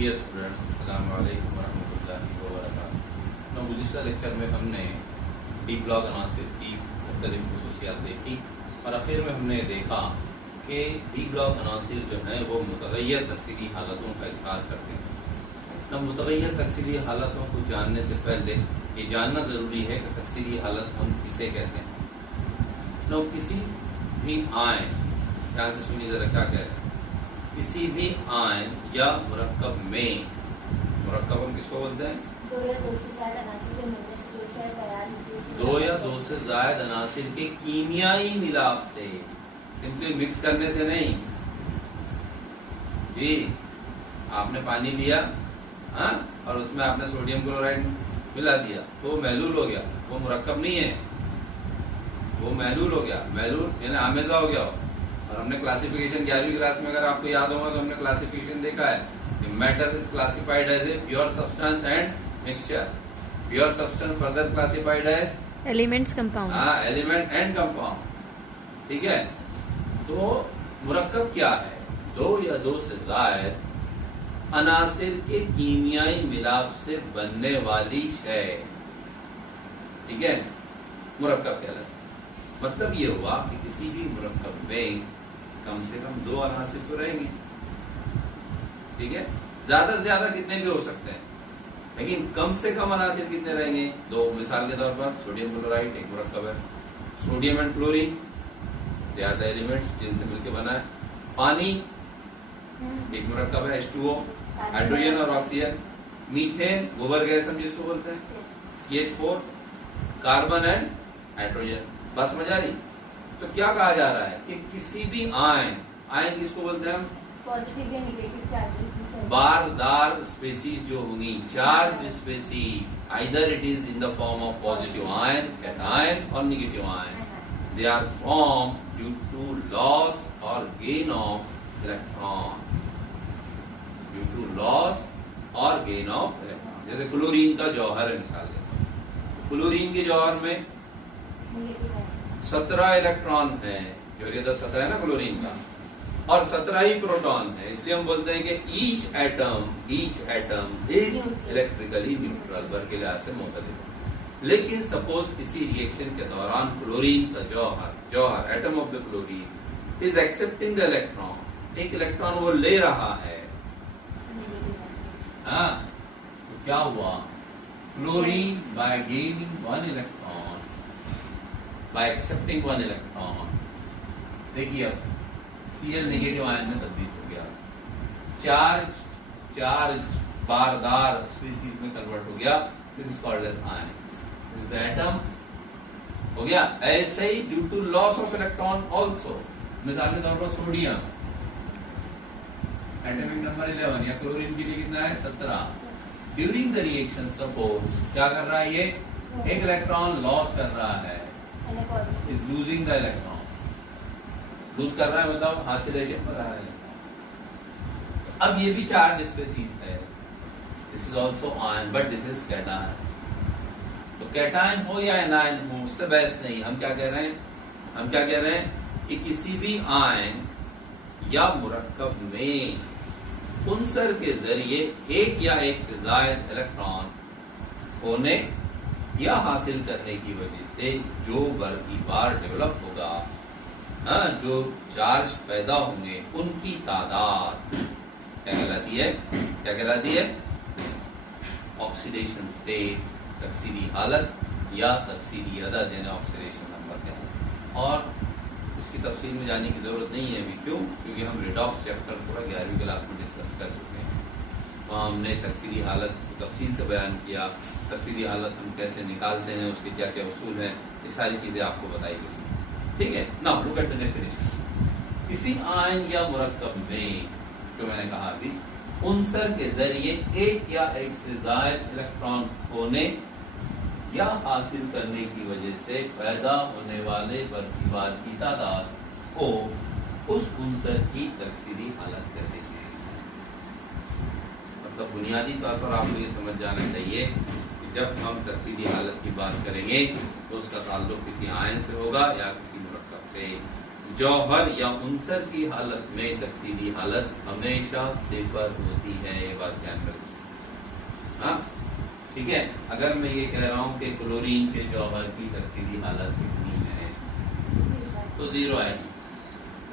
Dear students, अस्सलाम वालेकुम वरहमतुल्लाहि वबरकातुहू। तो गुज़िश्ता लेक्चर में हमने डी ब्लॉक अनासिर की मुख्तलिफ खुसूसियात देखी और आखिर में हमने देखा कि डी ब्लॉक अनासिर जो हैं वो मुतग़य्यर तकसीदी हालतों का इज़हार करते हैं। न मुतग़य्यर तकसीदी हालतों को जानने से पहले ये जानना ज़रूरी है कि तकसीदी हालत हम किसे कहते हैं। न किसी भी आयन, ध्यान से सुनिए ज़रा क्या कह रहे हैं, किसी भी आयन या मुरक्कब में, मुरक्कब हम किसको बोलते हैं? दो या दो से ज्यादा अनासिर के मिलने से जो शय तैयार होती है, दो या दो से ज्यादा अनासिर के कीमियाई मिलाप से, सिंपली मिक्स करने से नहीं जी। आपने पानी लिया हाँ, और उसमें आपने सोडियम क्लोराइड मिला दिया तो वो महलूल हो गया, वो मुरक्कब नहीं है, वो महलूल हो गया। महलूल यानी आमेजा हो गया। और हमने क्लासिफिकेशन 11वीं क्लास में, अगर आपको याद होगा तो हमने क्लासिफिकेशन देखा है। Matter is classified as a pure substance and mixture. Pure substance further classified as elements compound. हाँ, एलिमेंट एंड कंपाउंड, ठीक है। तो मुरक्कब क्या है? दो या दो से ज्यादा अनासिर के कीमियाई मिलाप से बनने वाली शय, ठीक है, मुरक्कब कहलाता है। मतलब ये हुआ कि किसी भी मुरक्कब में कम से कम दो अनासिर तो रहेंगे, ठीक है। ज्यादा से ज्यादा कितने भी हो सकते हैं, लेकिन कम से कम अनासिर कितने रहेंगे? दो। मिसाल के तौर पर सोडियम क्लोराइड एक मुरक्कब है, sodium and chlorine they are the elements जिनसे मिलकर बना है। पानी एक मुरक्कब है, H2O, हाइड्रोजन और ऑक्सीजन। मीथेन गोबर गैस हम जिसको बोलते हैं, CH4, कार्बन एंड हाइड्रोजन। बस समझ आ रही? तो क्या कहा जा रहा है कि किसी भी आयन, आयन किसको बोलते हैं हम? पॉजिटिव या नेगेटिव चार्जेस, बारदार स्पेसीज जो होंगी, charge species, either it is in the form of positive ion, cation, or negative ion, they are form due to loss or gain of electron, due to loss or gain of electron. जैसे chlorine का जौहर है, मिसाल के chlorine के जौहर में 17 electron है, जो 17 है ना क्लोरीन का, और 17 ही प्रोटॉन है। इसलिए हम बोलते हैं कि each atom is electrically neutral, वर्ग के लिहाज से मुख्तलिफ। लेकिन सपोज किसी रिएक्शन के दौरान क्लोरीन का जौहर atom of the chlorine is accepting the electron, एक इलेक्ट्रॉन वो ले रहा है, हाँ, तो क्या हुआ? Chlorine by gaining one electron, by accepting one electron, देखिए अब Cl नेगेटिव आयन में तब्दील हो गया, चार्ज बारदार स्पीसीज में कन्वर्ट हो गया, this is called as ion, this is the atom हो गया। ऐसे ही due to loss of electron also, मिसाल के तौर पर सोडियम एटॉमिक नंबर 11 या क्लोरीन के लिए कितना है? 17। ड्यूरिंग द रिएक्शन सपोज क्या कर रहा है? ये एक इलेक्ट्रॉन लॉस कर रहा है, is losing the electron, lose कर रहा है, मतलब हासिलेशन पर आ रहा है। अब ये भी चार्ज स्पेसीज है, this is also ion, but this is cation. तो कैटायन हो या एनायन हो, उससे बहस नहीं। हम क्या कह रहे हैं? हम क्या कह रहे हैं कि किसी भी आयन या मुरक्कब में उनसर के जरिए एक या एक से ज्यादा इलेक्ट्रॉन होने या हासिल करने की वजह से जो वर्गी बार डेवलप होगा, हाँ, जो चार्ज पैदा होंगे, उनकी तादाद क्या कहलाती है? क्या कहलाती है? ऑक्सीडेशन स्टेट, तकसीदी हालत या तकसीदी अदद, यानी ऑक्सीडेशन नंबर कहलाता है। और इसकी तफसील में जाने की जरूरत नहीं है अभी। क्यों? क्योंकि हम रिडॉक्स चैप्टर पूरा 11वीं क्लास में डिस्कस कर चुके हैं। तो हमने तकसीदी हालत को तफसील से बयान किया, तकसीदी हालत हम कैसे निकालते हैं, उसके क्या क्या उसूल हैं, ये सारी चीजें आपको बताई गई, ठीक है। Now look at the definition. किसी आयन या मुरक्कब में, जो मैंने कहा अभी, उनसर के जरिए एक या एक से ज्यादा इलेक्ट्रॉन होने या हासिल करने की वजह से पैदा होने वाले वर्गीवार की तादाद को उस उनसर की तकसीदी हालत कहते हैं। मतलब बुनियादी तौर पर आपको ये समझ जाना चाहिए कि जब हम तकसीदी हालत की बात करेंगे तो उसका ताल्लुक किसी आयन से होगा या किसी मुरक्कब से। जौहर या उनसर की हालत में तकसीदी हालत हमेशा सिफर होती है, ये बात ध्यान रखिए। हाँ ठीक है, अगर मैं ये कह रहा हूं कि क्लोरीन के जौहर की तकसीदी हालत कितनी है तो 0 आएगी।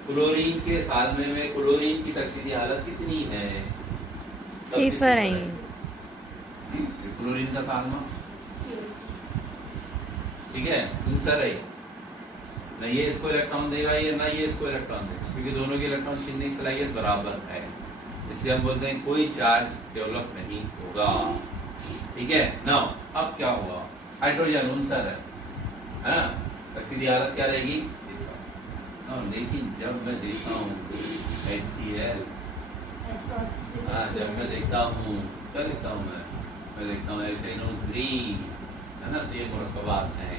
क्लोरीन के सालमे में क्लोरीन की तकसीदी हालत कितनी है? सिफर आएगी। क्लोरीन का सालमा ठीक है, उनसर है, न ये इसको इलेक्ट्रॉन देगा ये ना ये इसको इलेक्ट्रॉन देगा, क्योंकि दोनों की इलेक्ट्रॉन छीनने की सलाहियत बराबर है, इसलिए हम बोलते हैं कोई चार्ज डेवलप नहीं होगा। ठीक है ना, अब क्या हुआ, हाइड्रोजन उनसर है, तकसीदी हालत क्या रहेगी? लेकिन जब मैं देखता हूँ HCl, जब मैं देखता हूँ क्या देखता हूँ मैं देखता हूँ HNO3 है ना, तो ये मुरक्कबात हैं।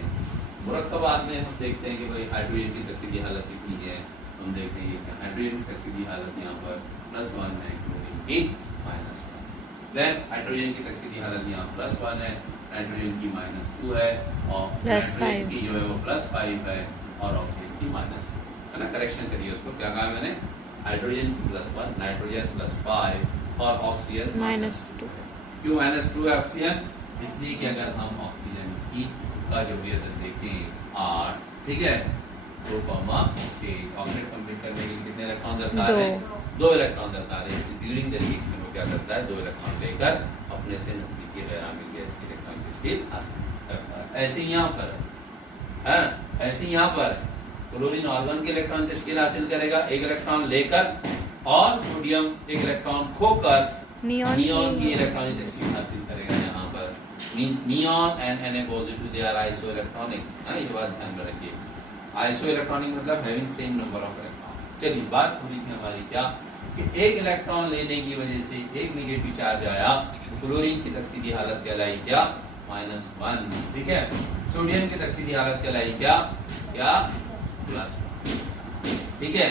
मुरक्कबात में हम देखते हैं कि भाई हाइड्रोजन की तकसीदी हालत कितनी है, हम देखते हैं कि हाइड्रोजन की तकसीदी हालत यहाँ पर +1 है, क्लोरीन की -1। देन हाइड्रोजन की तकसीदी हालत यहाँ +1 है, नाइट्रोजन की -2 है, और नाइट्रोजन की जो है वो +5 है, और ऑक्सीजन की -2 है ना। करेक्शन करिए उसको, क्या कहा मैंने? हाइड्रोजन +1, नाइट्रोजन +5 और ऑक्सीजन -2। क्यों -2 है ऑक्सीजन? इसलिए कि अगर हम ऑक्सीजन की का जो वियतन देखें 8, ठीक है, 2,6 ऑक्सीजन कंप्लीट करने के लिए कितने इलेक्ट्रॉन दरकार है? 2 इलेक्ट्रॉन दरकार है। ड्यूरिंग द रिएक्शन वो क्या करता है? 2 इलेक्ट्रॉन लेकर अपने से नजदीकी गैर-अम्लीय गैस की इलेक्ट्रॉन की स्टेट हासिल करता है। ऐसे यहाँ पर है, ऐसे यहाँ पर क्लोरीन ऑर्गन के इलेक्ट्रॉन की स्केल हासिल करेगा, 1 इलेक्ट्रॉन लेकर, और सोडियम 1 इलेक्ट्रॉन खोकर नियॉन की इलेक्ट्रॉनिक स्केल हासिल करेगा। यहाँ पर means neon and Na positive they are isoelectronic, है, ये बात ध्यान में रखिए। आइसो इलेक्ट्रॉनिक मतलब having same number of electron. चलिए बात हुई थी हमारी क्या कि 1 इलेक्ट्रॉन लेने की वजह से 1 नेगेटिव चार्ज आया, क्लोरीन की तकसीदी हालत कहलाई क्या? -1। ठीक है, सोडियम की तकसीदी हालत कहलाई क्या? +1। ठीक है,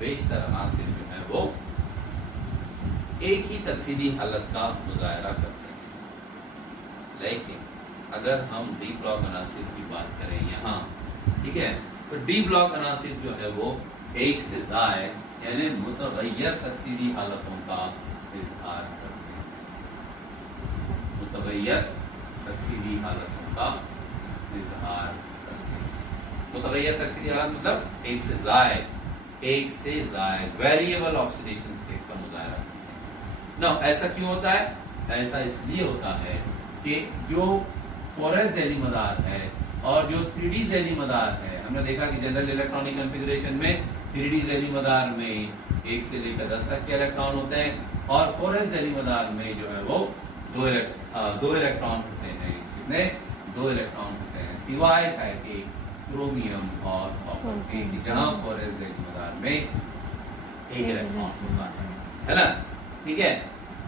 बेशतर अनासिर जो है वो एक ही तकसीदी हालत का मुजाहरा करते हैं, लेकिन अगर हम डी ब्लॉक अनासिर की बात करें यहाँ, ठीक है, तो डी ब्लॉक अनासिर जो है वो एक से ज़ायद यानी मुतगय्यर तकसीदी हालतों का इजहार करते हैं। मुतगय्यर तकसीदी हालतों का इजहार करते हैं। मुतगय्यर तकसीदी हालत मतलब एक से ज़ायद वेरिएबल ऑक्सीडेशन स्टेट का मुजाहरा करते हैं। ना ऐसा क्यों होता है? ऐसा इसलिए होता है कि जो 4s झैली मदार है और जो 3d झैली मदार है, हमने देखा कि जनरल इलेक्ट्रॉनिक कॉन्फ़िगरेशन में 3d झैली मदार में 1 से लेकर 10 तक के इलेक्ट्रॉन होते हैं, और 4s झैली मदार में जो है वो 2 इलेक्ट्रॉन होते हैं। कितने? 2 इलेक्ट्रॉन होते हैं, सिवाय है कि क्रोमियम और कॉपर के, जहां 4s झैली मदार में 1 इलेक्ट्रॉन होता है ना। ठीक है,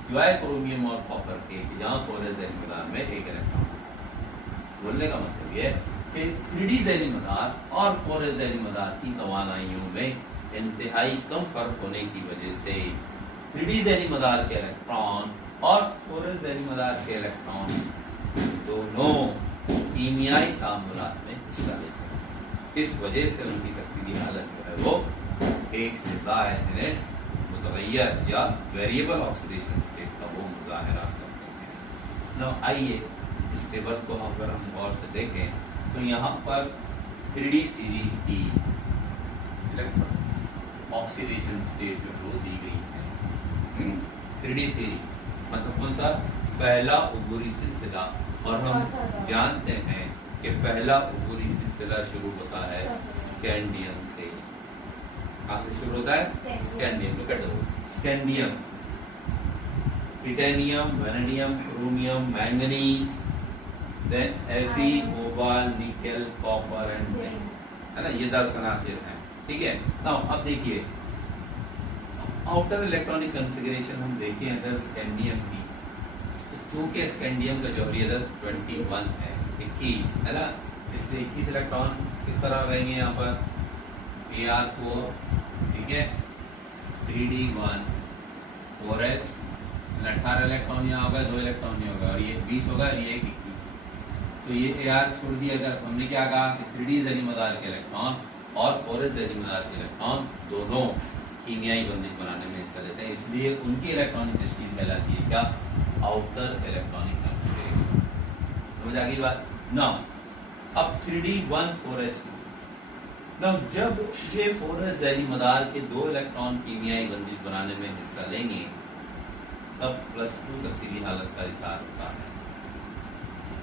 सिवाय क्रोमियम और कॉपर के, जहां 4s झैली मदार में 1 इलेक्ट्रॉन। बोलने का मतलब ये कि 3d झैली मदार और 4s झैली मदार की तवानाइयों में इंतहाई कम फर्क होने की वजह से 3d झैली मदार के इलेक्ट्रॉन और 4s झैली मदार के इलेक्ट्रॉन दोनों कीमियाई तामुलात में हिस्सा लेते हैं। इस वजह से उनकी तकसीदी हालत जो है वो एक से ज़ायद मुतगय्यर या वेरिएबल ऑक्सीडेशन स्टेट का वो मुजाहरा करते हैं। now आइए इस टेबल को अगर हम गौर से देखें तो यहाँ पर 3D सीरीज की इलेक्ट्रॉन ऑक्सीडेशन स्टेट जो वो दी गई है। 3D सीरीज मतलब कौन सा? पहला उबूरी सिलसिला, और हम जानते हैं कि पहला उबूरी सिलसिला शुरू होता है स्कैंडियम से। कहाँ से शुरू होता है? Scandium. Look at the scandium, titanium, vanadium, chromium, manganese, then Fe, cobalt, nickel, copper and zinc, है ना। ये 10 अनासिर हैं। ठीक है, नाउ अब देखिए आउटर इलेक्ट्रॉनिक कॉन्फ़िगरेशन हम देखें अगर स्कैंडियम की, तो चूंकि स्कैंडियम का जौहरी अदद 21 है, 21 है ना, इसलिए 21 इलेक्ट्रॉन किस तरह रहेंगे यहाँ पर? Ar4, ठीक है, 3d1, 4s, 18 इलेक्ट्रॉन यहाँ होगा, 2 इलेक्ट्रॉन नहीं होगा, और ये 20 होगा, और ये 21। तो ये Ar छोड़ दिया। अगर हमने क्या कहा कि 3d झैली मदार के इलेक्ट्रॉन और 4s जैली मदार के इलेक्ट्रॉन दोनों कीमियाई बंदिश बनाने में हिस्सा लेते हैं, इसलिए उनकी इलेक्ट्रॉनिक तशकील कहलाती है क्या? Outer electronic configuration. समझ आ गई बात? नाउ अब 3d14s2। नाउ जब ये 4s जैली मदार के 2 इलेक्ट्रॉन कीमियाई बंदिश बनाने में हिस्सा लेंगे तब +2 तकसीदी हालत का इजहार होता है।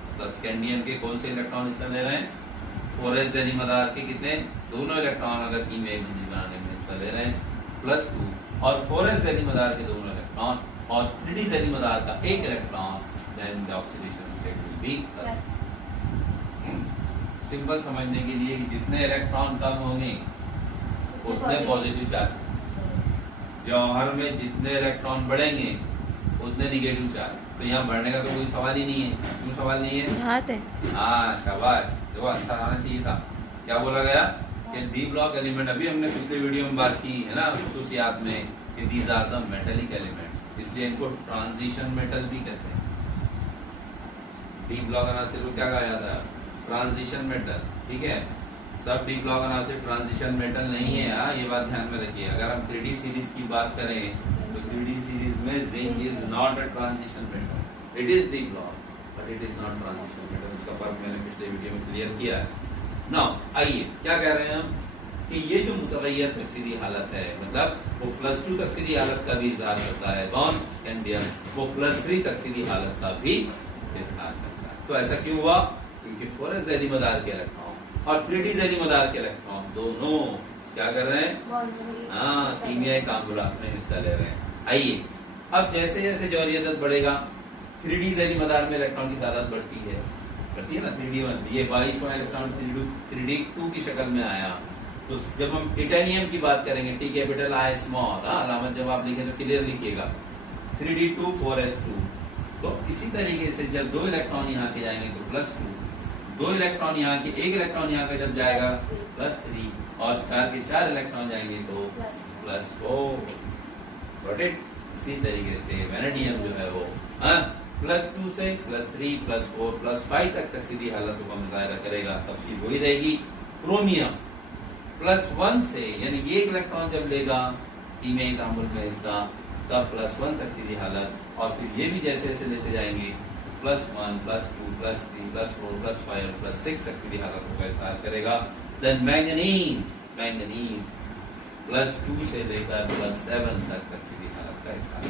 मतलब स्कैंडियम के कौन से इलेक्ट्रॉन हिस्सा ले रहे हैं? 4s जैली मदार के कितने? दोनों इलेक्ट्रॉन अगर कीमियाई बंदिश बनाने में हिस्सा ले रहे हैं +2, और 4s जैली मदार के दोनों इलेक्ट्रॉन और 3d जैली मदार का एक electron, then the oxidation state will be plus. Simple समझने के लिए कि जितने इलेक्ट्रॉन कम होंगे उतने पॉजिटिव चार्ज, जौहर में जितने इलेक्ट्रॉन बढ़ेंगे उतने निगेटिव चार्ज। तो यहाँ बढ़ने का तो कोई सवाल ही नहीं है। क्यों सवाल नहीं है? हाथ है। हाँ शाबाश, देखो आंसर आना चाहिए था। क्या बोला गया कि डी ब्लॉक एलिमेंट, अभी हमने पिछले वीडियो में बात की है ना खुसूसियात में, कि these are the metallic elements, इसलिए इनको ट्रांजिशन मेटल भी कहते हैं। डी ब्लॉक अनासिर को क्या कहा जाता है? Transition metal. ठीक है, सब डी ब्लॉक अनासिर ट्रांजिशन मेटल नहीं है। हाँ, ये बात ध्यान में रखिए। अगर हम 3D सीरीज की बात करें तो 3D सीरीज में zinc is not a transition metal, it is D block but it is not transition metal. उसका फर्क मैंने पिछले वीडियो में क्लियर किया है। नाउ आइए क्या कह रहे हैं हम कि ये जो मुतगय्यर तकसीदी हालत है, मतलब वो +2 तकसीदी हालत का भी इजहार करता है। कौन? स्कैंडियम। वो +3 तकसीदी हालत का भी इजहार करता है। तो ऐसा क्यों हुआ? क्योंकि 4s जैली मदार के इलेक्ट्रॉन और 3d जैली मदार के इलेक्ट्रॉन दोनों क्या कर रहे हैं? हाँ, कीमियाई तामुलात में हिस्सा ले रहे हैं। आइए अब जैसे जैसे जौहरियत बढ़ेगा 3d जैली मदार में इलेक्ट्रॉन की तादाद बढ़ती है ना। 3d1 ये 22वां इलेक्ट्रॉन 3d2 की शक्ल में आया। तो जब हम टिटेनियम की बात करेंगे, टी कैपिटल आई स्मॉल, अलामत जब आप लिखें तो क्लियर लिखिएगा 3d2 4s2। तो इसी तरीके से जब 2 इलेक्ट्रॉन यहाँ के जाएंगे तो +2, 2 इलेक्ट्रॉन यहाँ के, 1 इलेक्ट्रॉन यहाँ का जब जाएगा +3, और 4 के 4 इलेक्ट्रॉन जाएंगे तो +4। Got it? इसी तरीके से वैनेडियम जो है वो +2 से +3 +4 +5 तक तकसीदी हालतों का मुजाहरा करेगा। तफसील वही रहेगी। क्रोमियम +1 से, यानी ये इलेक्ट्रॉन जब लेगा कीमियाई तामुल में हिस्सा तब +1 तकसीदी हालत, और फिर ये भी जैसे जैसे लेते जाएंगे +1 +2 +3 +4 +5 और +6 तकसीदी हालतों का इजहार करेगा। देन मैंगनीज +2 से लेकर +7 तक तकसीदी हालत का इजहार।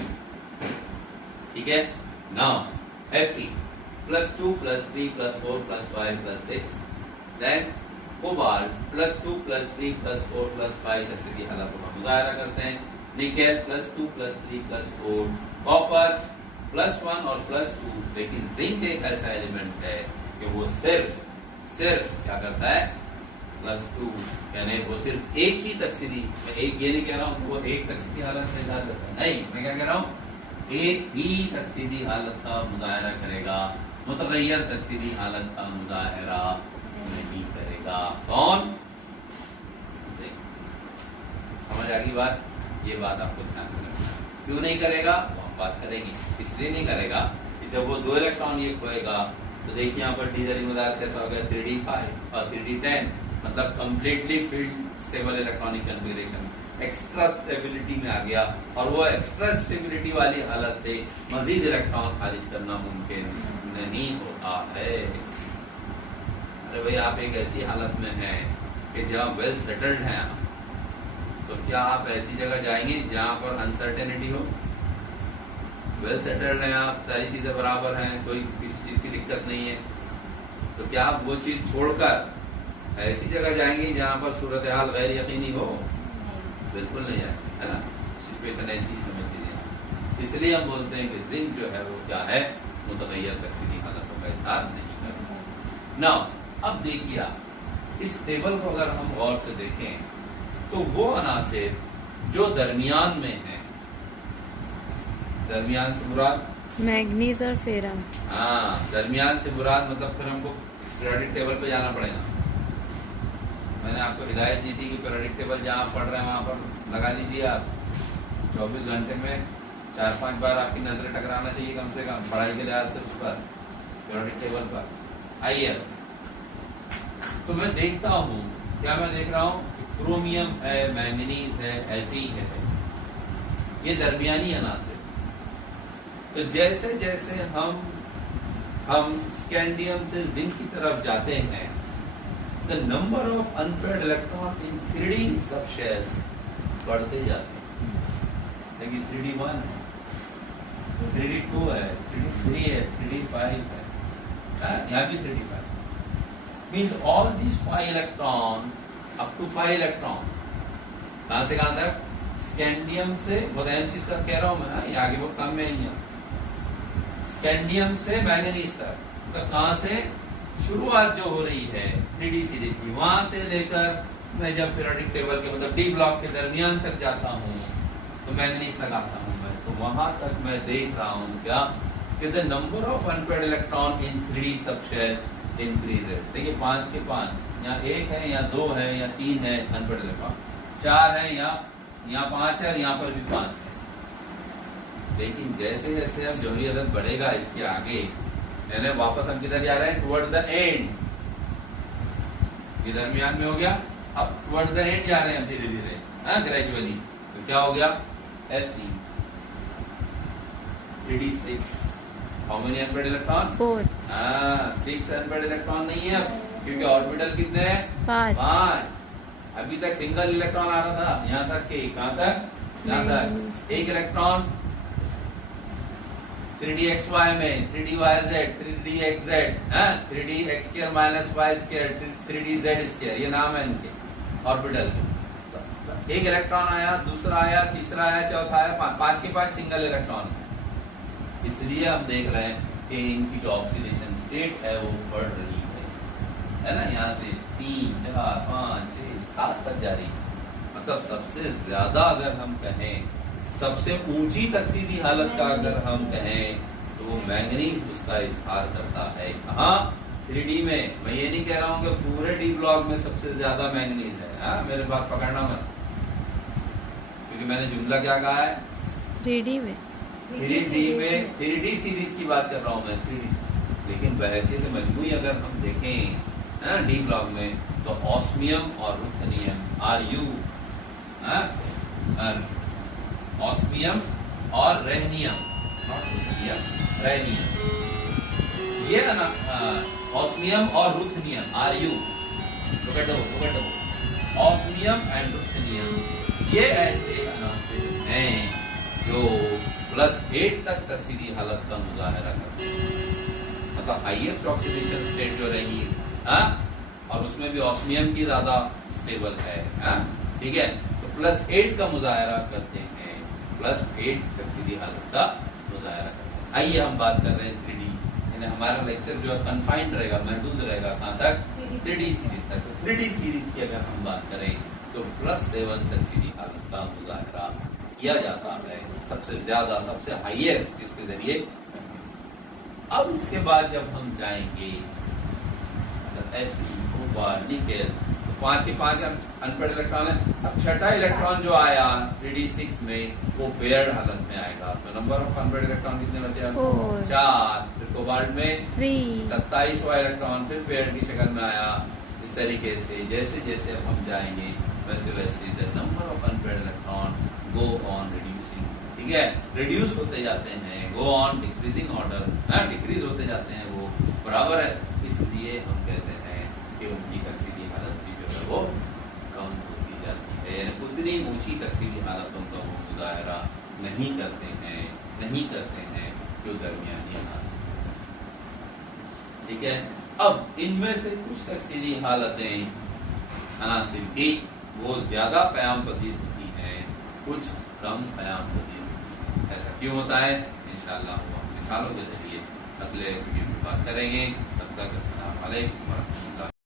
ठीक है। Now, Fe +2 +3 +4 +5 +6, then कोबाल्ट +2 +3 +4 +5 तकसीदी हालातों का मुजाहरा करते हैं। निकेल +2 +3 +4, कॉपर +1 और +2। लेकिन जिंक एक ऐसा एलिमेंट है कि वो सिर्फ क्या करता है? +2, यानी वो सिर्फ एक ही तकसीदी, मैं एक ये नहीं कह रहा हूँ वो एक तकसीदी हालत से इजहार करता है, नहीं, मैं क्या कह रहा हूँ एक ही तकसीदी हालत का मुजाहरा करेगा, मुतगय्यर तकसीदी हालत का मुजाहरा नहीं करेगा। कौन? समझ आ गई बात? ये बात आपको ध्यान में रखना। क्यों नहीं करेगा वो हम बात करेंगे। इसलिए नहीं करेगा कि जब वो 2 इलेक्ट्रॉन ये खोएगा तो देखिए यहाँ पर डी जैली मदार कैसा हो गया 3d5 और 3d10, मतलब completely field stable electronic configuration, extra stability में आ गया, और वो एक्स्ट्रा स्टेबिलिटी वाली हालत से मजीद इलेक्ट्रॉन खारिज करना मुमकिन नहीं होता है। अरे भाई आप एक ऐसी हालत में हैं कि जहाँ वेल सेटल्ड हैं आप, तो क्या आप ऐसी जगह जाएंगे जहाँ पर अनसर्टेनिटी हो? वेल सेटल्ड हैं आप, सारी चीजें बराबर हैं, कोई किसी चीज की दिक्कत नहीं है, तो क्या आप वो चीज छोड़कर ऐसी जगह जाएंगे जहाँ पर सूरत हाल गैर यकीनी हो? बिल्कुल नहीं है, है ना? सिचुएशन ऐसी ही समझ लीजिए। इसलिए हम बोलते हैं कि जिंक जो है वो क्या है? मुतगय्यर तकसीदी हालतों का इजहार नहीं करता। नाउ अब देखिए आप इस टेबल को अगर हम गौर से देखें तो वो अनासिर जो दरमियान में है, दरमियान से मुराद मैग्नीज और फेरम। हाँ, दरमियान से मुराद मतलब फिर हमको पीरियोडिक टेबल पे जाना पड़ेगा। मैंने आपको हिदायत दी थी कि पीरियोडिक टेबल जहाँ आप पढ़ रहे हैं वहाँ पर लगा लीजिए आप। 24 घंटे में 4-5 बार आपकी नजरें टकराना चाहिए कम से कम, पढ़ाई के लिहाज से उस पर पीरियोडिक टेबल पर। आइए तो मैं देखता हूँ क्या मैं देख रहा हूँ? क्रोमियम है, मैंगनीज है, Fe है, ये दरमियानी अनासिर। तो जैसे जैसे हम स्कैंडियम से जिंक की तरफ जाते हैं, the number of unpaired electron in 3D subshell बढ़ते जाते हैं। देखिए 3D 1 है, 3D 2 है, 3D 3 है, 3D 5 है, यहाँ भी 3D 5 means all these 5 electron up to 5 electron कहाँ से कहाँ तक? स्कैंडियम से, बहुत अहम चीज का कह रहा हूं मैं, ये आगे बहुत काम में नहीं है। स्कैंडियम से मैंगनीज तक, तो कहाँ से शुरुआत जो हो रही है 3D सीरीज की, वहां से लेकर मैं जब पीरियोडिक टेबल के मतलब डी ब्लॉक के दरमियान तक जाता हूँ तो मैंगनीज तक आता हूँ मैं, तो वहां तक मैं देख रहा हूँ क्या कि the number of unpaired electron in 3D subshell increases. देखिए 5 के 5, यहाँ 1 है, यहाँ 2 है, यहाँ 3 है अनपेयर्ड इलेक्ट्रॉन, 4 है, यहाँ 5 है और यहाँ पर भी 5 है। लेकिन जैसे जैसे अब जोहरी अदद बढ़ेगा इसके आगे, यानी वापस हम किधर जा रहे हैं? Toward the end. ये दरमियान में हो गया, अब टुवर्ड द एंड जा रहे हैं धीरे धीरे, ग्रेजुअली। तो क्या हो गया? Fe 3D 6। How many unpaired electron? 4 6 unpaired electron नहीं है, क्योंकि ऑर्बिटल कितने हैं? 5। अभी तक सिंगल इलेक्ट्रॉन आ रहा था, यहाँ तक के कहाँ तक? यहाँ तक एक इलेक्ट्रॉन 3dxy में, 3dyz, 3dxz, 3dx² minus y², 3dz², ये नाम है इनके ऑर्बिटल के। एक इलेक्ट्रॉन आया, दूसरा आया, तीसरा आया, चौथा आया, 5 के 5 सिंगल इलेक्ट्रॉन है। इसलिए हम देख रहे हैं कि इनकी जो ऑक्सीडेशन स्टेट है वो बढ़ रही है ना? यहाँ से 3, 4, 5, 6, 7 तक जा रही है। मतलब सबसे ज्यादा अगर हम कहें, सबसे ऊंची तकसीदी हालत का अगर हम कहें, तो वो मैंगनीज उसका इजहार करता है। कहाँ? 3D में। मैं ये नहीं कह रहा हूँ कि पूरे डी ब्लॉक में सबसे ज्यादा मैंगनीज है, मेरे बात पकड़ना मत, क्योंकि मैंने जुमला क्या कहा है? 3D में, 3D में 3D सीरीज की बात कर रहा हूँ मैं, 3D। लेकिन वैसे तो मजबूरी अगर हम देखें डी ब्लॉक में, तो ऑस्मियम और रुथेनियम Ru, ऑस्मियम और रेहनियम, रेहनियम, ये है ना, ऑस्मियम और ruthenium Ru, osmium and ruthenium, ये ऐसे अनासिर हैं जो +8 तक तकसीदी हालत का मुजाहरा करते हैं। मतलब हाईएस्ट ऑक्सीडेशन स्टेट जो रहेगी, और उसमें भी ऑस्मियम की ज्यादा स्टेबल है, ठीक है? तो +8 का मुजाहरा करते हैं, +8 तकसीदी हालत का मुजाहरा करते हैं। आइए हम बात कर रहे हैं 3D, यानी हमारा लेक्चर जो है कन्फाइंड रहेगा, महदूद रहेगा कहाँ तक? 3D सीरीज तक। तो 3D सीरीज की अगर हम बात करें तो +7 तकसीदी हालत का मुजाहरा किया जाता है, सबसे ज्यादा, सबसे हाईएस्ट इसके जरिए। अब इसके बाद जब हम जाएंगे निकेल, तो 5 के 5 अनपेयर्ड इलेक्ट्रॉन है। अब छठा इलेक्ट्रॉन जो आया 3D 6 में, वो पेयर्ड हालत में आएगा। तो नंबर ऑफ अनपेयर्ड इलेक्ट्रॉन कितने बचे? 4। फिर कोबाल्ट में 3, 27वां इलेक्ट्रॉन फिर पेयर्ड की शक्ल में आया। इस तरीके से जैसे जैसे हम जाएंगे वैसे वैसे the number of unpaired electron go on reducing, ठीक है? रिड्यूस होते जाते हैं, go on decreasing order, decrease होते जाते हैं, वो बराबर है। इसलिए हम कहते हैं कि उनकी तकसीदी हालत भी जो है वो कम होती जाती है, उतनी ऊंची तकसीदी हालतों का वो मुजाहरा नहीं करते हैं जो दरमियानी अनासिर, ठीक है? अब इनमें से कुछ तकसीदी हालतें अनासिर की वो ज्यादा क़याम पसीर होती हैं, कुछ कम क़याम पसीर होती है। ऐसा क्यों होता है? इंशाअल्लाह हम मिसालों के जरिए अगले वीडियो में बात करेंगे। तब तक अस्सलाम वालेकुम।